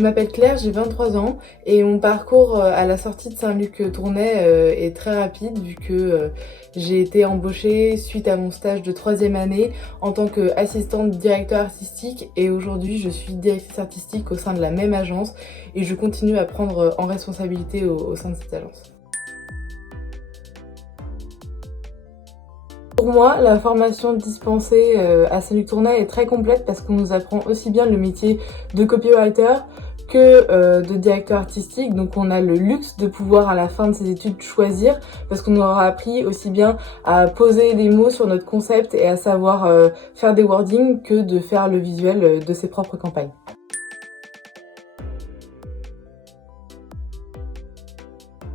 Je m'appelle Claire, j'ai 23 ans et mon parcours à la sortie de Saint-Luc-Tournai est très rapide vu que j'ai été embauchée suite à mon stage de 3e année en tant qu'assistante directeur artistique et aujourd'hui je suis directrice artistique au sein de la même agence et je continue à prendre en responsabilité au sein de cette agence. Pour moi, la formation dispensée à Saint-Luc-Tournai est très complète parce qu'on nous apprend aussi bien le métier de copywriter que de directeur artistique. Donc on a le luxe de pouvoir à la fin de ses études choisir parce qu'on aura appris aussi bien à poser des mots sur notre concept et à savoir faire des wordings que de faire le visuel de ses propres campagnes.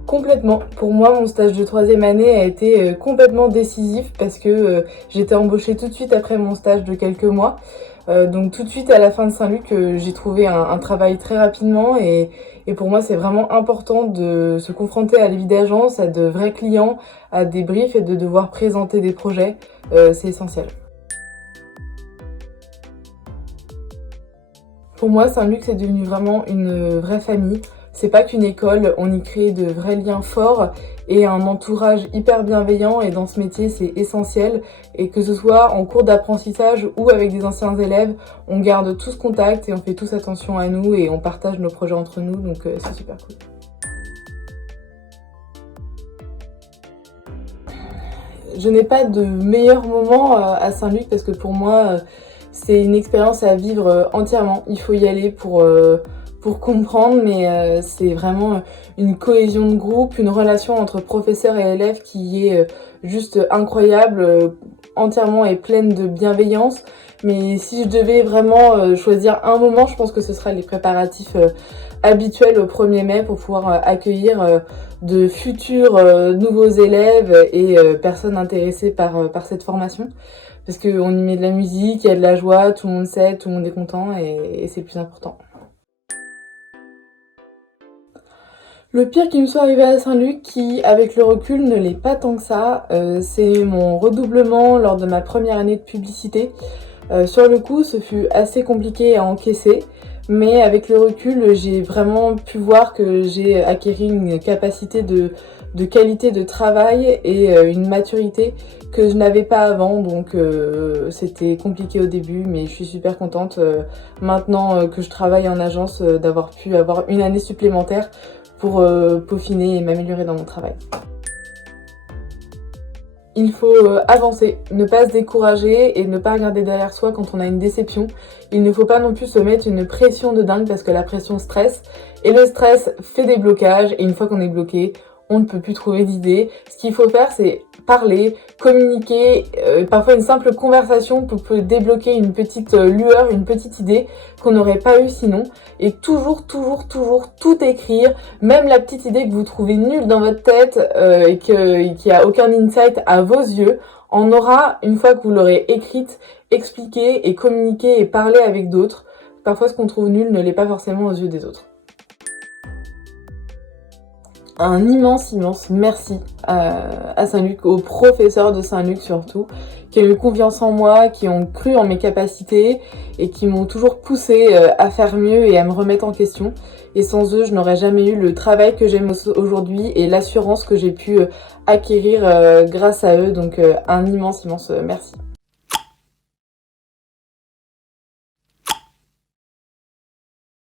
Complètement. Pour moi, mon stage de 3e année a été complètement décisif parce que j'ai été embauchée tout de suite après mon stage de quelques mois. Donc tout de suite à la fin de Saint-Luc, j'ai trouvé un travail très rapidement et pour moi, c'est vraiment important de se confronter à la vie d'agence, à de vrais clients, à des briefs et de devoir présenter des projets. C'est essentiel. Pour moi, Saint-Luc, c'est devenu vraiment une vraie famille. C'est pas qu'une école, on y crée de vrais liens forts et un entourage hyper bienveillant et dans ce métier, c'est essentiel. Et que ce soit en cours d'apprentissage ou avec des anciens élèves, on garde tous contact et on fait tous attention à nous et on partage nos projets entre nous, donc c'est super cool. Je n'ai pas de meilleur moment à Saint-Luc parce que pour moi, c'est une expérience à vivre entièrement. Il faut y aller pour comprendre, mais c'est vraiment une cohésion de groupe, une relation entre professeurs et élèves qui est juste incroyable, entièrement et pleine de bienveillance. Mais si je devais vraiment choisir un moment, je pense que ce sera les préparatifs habituels au 1er mai pour pouvoir accueillir de futurs nouveaux élèves et personnes intéressées par cette formation. Parce qu'on y met de la musique, il y a de la joie, tout le monde sait, tout le monde est content et c'est le plus important. Le pire qui me soit arrivé à Saint-Luc, qui avec le recul ne l'est pas tant que ça, c'est mon redoublement lors de ma première année de publicité. Sur le coup, ce fut assez compliqué à encaisser, mais avec le recul, j'ai vraiment pu voir que j'ai acquis une capacité de qualité de travail et une maturité que je n'avais pas avant, donc c'était compliqué au début, mais je suis super contente maintenant que je travaille en agence d'avoir pu avoir une année supplémentaire pour peaufiner et m'améliorer dans mon travail. Il faut avancer, ne pas se décourager et ne pas regarder derrière soi quand on a une déception. Il ne faut pas non plus se mettre une pression de dingue parce que la pression stresse et le stress fait des blocages et une fois qu'on est bloqué, on ne peut plus trouver d'idées. Ce qu'il faut faire, c'est parler, communiquer. Parfois, une simple conversation peut débloquer une petite lueur, une petite idée qu'on n'aurait pas eu sinon. Et toujours tout écrire, même la petite idée que vous trouvez nulle dans votre tête et qui a aucun insight à vos yeux, en aura une fois que vous l'aurez écrite, expliquée et communiquée et parlé avec d'autres. Parfois, ce qu'on trouve nul ne l'est pas forcément aux yeux des autres. Un immense merci à Saint-Luc, aux professeurs de Saint-Luc surtout, qui ont eu confiance en moi, qui ont cru en mes capacités et qui m'ont toujours poussé à faire mieux et à me remettre en question. Et sans eux, je n'aurais jamais eu le travail que j'aime aujourd'hui et l'assurance que j'ai pu acquérir grâce à eux. Donc un immense merci.